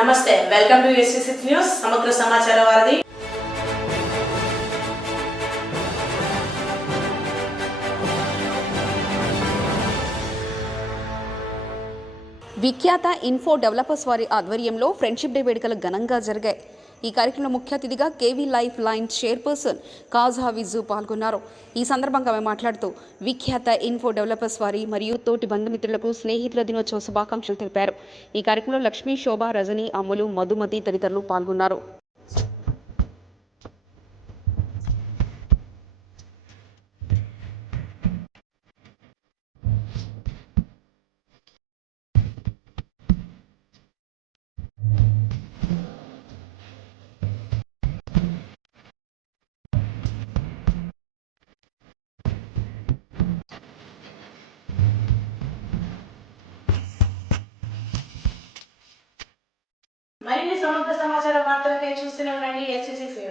నమస్తే, welcome to SC6 news. సమగ్ర సమాచార వారధి. విఖ్యాత ఇన్ఫో డెవలపర్స్ వారి ఆధ్వర్యంలో ఫ్రెండ్షిప్ డే వేడుకలు ఘనంగా జరిగాయి. ఈ కార్యక్రమంలో ముఖ్య అతిథిగా కేవీ లైఫ్ లైన్ చైర్పర్సన్ కాజా విజు పాల్గొన్నారు. ఈ సందర్భంగా ఆమె మాట్లాడుతూ విఖ్యాత ఇన్ఫో డెవలపర్స్ వారి మరియు తోటి బంధుమిత్రులకు స్నేహితుల దినోత్సవ శుభాకాంక్షలు తెలిపారు. ఈ కార్యక్రమంలో లక్ష్మీ, శోభ, రజని, అమ్ములు, మధుమతి తదితరులు పాల్గొన్నారు. మరిన్ని సమగ్ర సమాచార వార్తలకై చూస్తూనే ఉండండి SC6